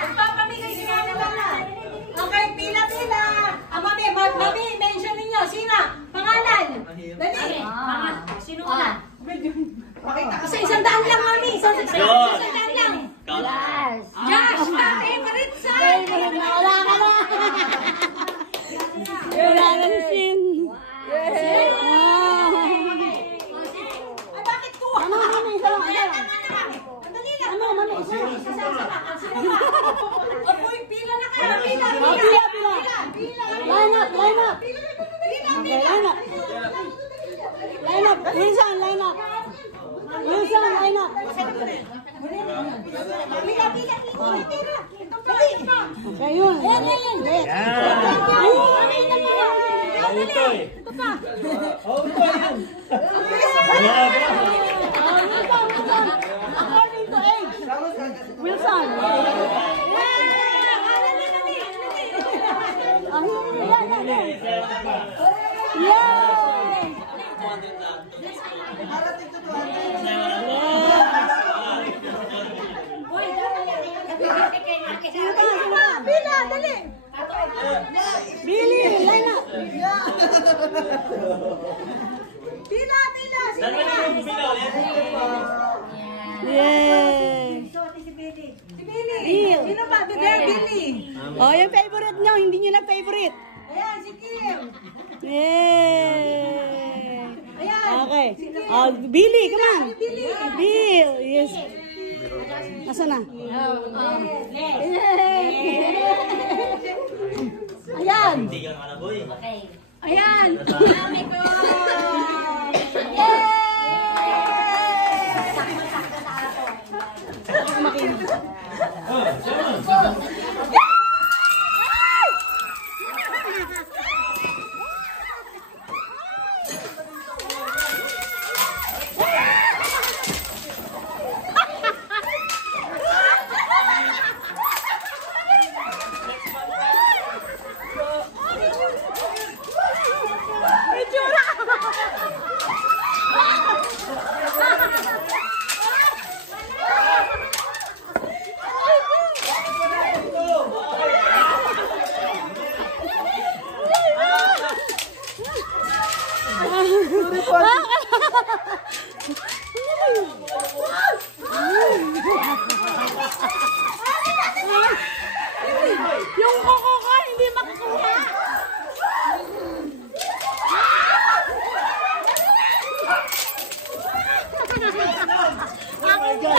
Magpapamigay si Mami Bala. Okay, pila-pila. Mami, mention ninyo. Sino? Pangalan. Dali. Sino ka? Isang daan lang, Mami. Isang daan lang. Josh, favorite son. Wala ka na. Wala ka na sin. Ay, bakit ko? Mami, isa lang. Dali lang. Mami, sino ka? Apoy, pila na kayo. Pila. Line up. Line up. Wilson, line up. Okay, yun. According to age. Wilson. Pila, dali. Billy, line up. Pila. Yay. Si Billy. Bill. Sino ba? Billy. Oh, yung favorite nyo, hindi nyo na favorite. Ayan, si Kim. Yay. Ayan. Okay. Oh, Billy, come on. Billy. Bill, yes. Nasaan na? Ayan. Ayan. Mami ko. Yung koko ko hindi makukuha. Akin na!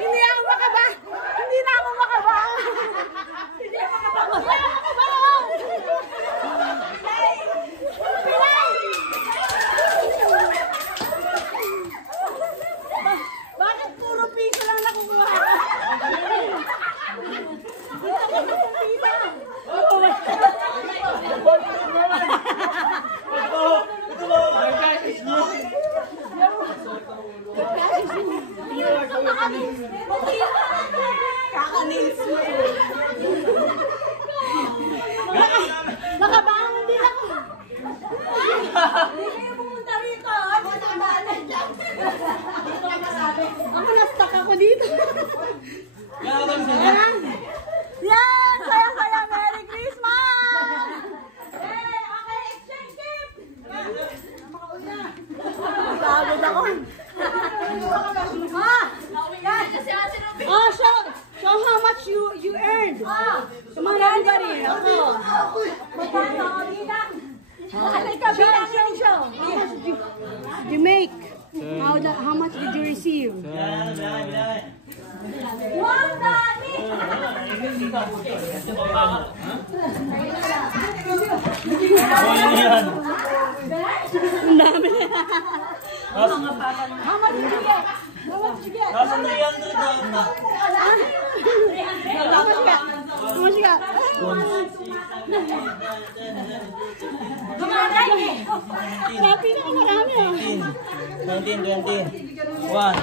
Hindi ako makaba. Hindi na ako makaba. Hindi ako makaba. Bakit puro piso lang nakukuha ko? Nakabangon din ako. Hindi kayo pumunta rito. Ako na-stuck ako dito. Yan! Yan! Saya-saya! Merry Christmas! Okay, exchange gift. Pagod ako. Show how much you earned. Come on, everybody. Ako. Show. How much did you make? How much did you receive? Ang dami. How much did you get? How much did you get? How much you got? Grabe na marami. 19, 20. 1.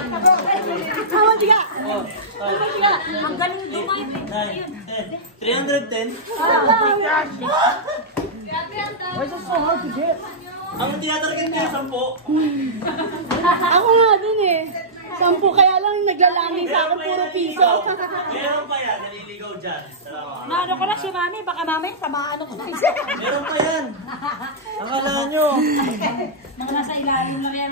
How much tiga. Oh, Ang galing dumay. 9, 10. 310. Ay, so, sige. Ang tinatarget kayo, 10. Ako nga din eh. 10 kaya lang naglalaming sa akin, puro piso. Meron pa yan, naliligaw dyan. Salamat. Maano ko na si mami, baka mami, tamaan ako. Meron pa yan. Akala nyo. Mga nasa ilalim lang yan.